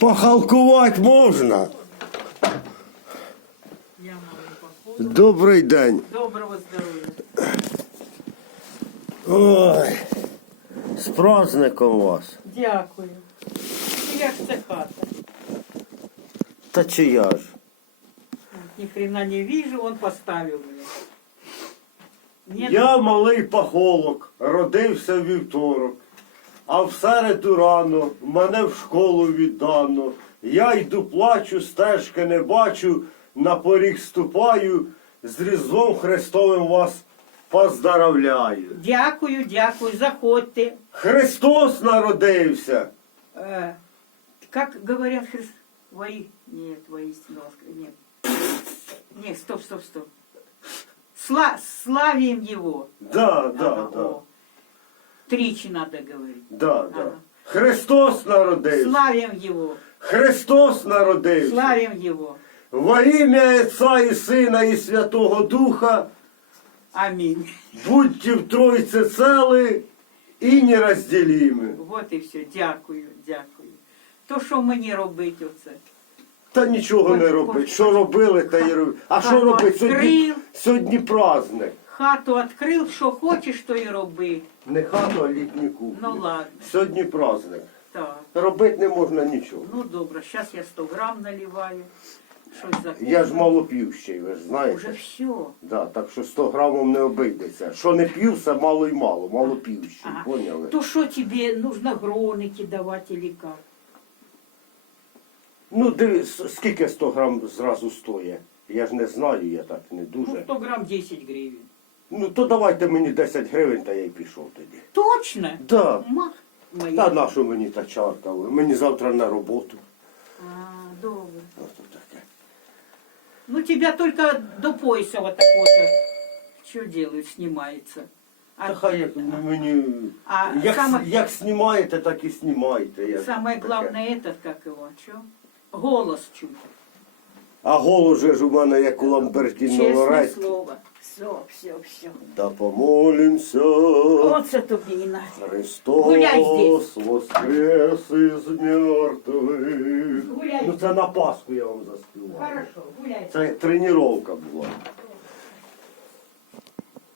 Похалкувати можна. Добрий день. Доброго здоров'я. Ой. З праздником вас. Дякую. Як це хата? Та чия ж? Ни хрена не вижу, он поставил мне. Нет, Я малий пахолок, родився вівторок, а в середу рано мене в школу віддано. Я йду плачу, стежки не бачу, на поріг ступаю, з Різдвом Христовим вас поздоровляю. Дякую, дякую, заходьте. Христос народився. Э, как говорят христ... Вои... Нет, воистину воскр- Нет. Нет, стоп, стоп, стоп. Сла... Славим его. Да, да, Ага, да. Тричи надо говорить. Да, да. Христос народився. Славим его. Христос народився. Славим его. Во ім'я Отця і Сина і Святого Духа, Аминь. будьте в Тройці цели і нерозділімі. Вот і все. Дякую, дякую. То що мені робити оце? Та нічого не робить. Що робили, та й робить. А що Хату робить? Сьогодні, сьогодні праздник. Хату відкрив, що хочеш, то і роби. Не хату, а літню кухню. Ну ладно, Сьогодні праздник. так. Робити не можна нічого. Ну добре, зараз я 100 грам наливаю. Щось. Я ж мало п'ю ще, ви ж знаєте. Уже все. Да, так що 100 грамом не обійдеться. Що не п'ю, все мало й мало. Мало п'ю ще, Ага. поняли? То що тебе нужно гроники давати или как? Ну, дивись, скільки 100 грам зразу стоїть? Я ж не знаю, я так не Ну, дуже. 100 грам 10 гривен. Ну, то давайте мені 10 гривень, та я й пішов тоді. Точно? Да. Ма моя. Та на що мені та чарка? Мені завтра на роботу. А, добре. Ото таке. Ну тебя только до пояса вот так вот. Что делают, снимается. Та хай як мені. А як, саме- як знімаєте, так і знімайте. Я Самое таке. главное этот, как его, что? Голос чуть. А голос же ж у мене як у Ламбертіно Честное Лоретті. слово. Все, все, все. Да помолимся. Оце тобі і на. Христос Гуляй здесь. воскрес із мертвих. Гуляй. Ну це на Пасху я вам заспіваю. Хорошо, гуляй. Це тренування була.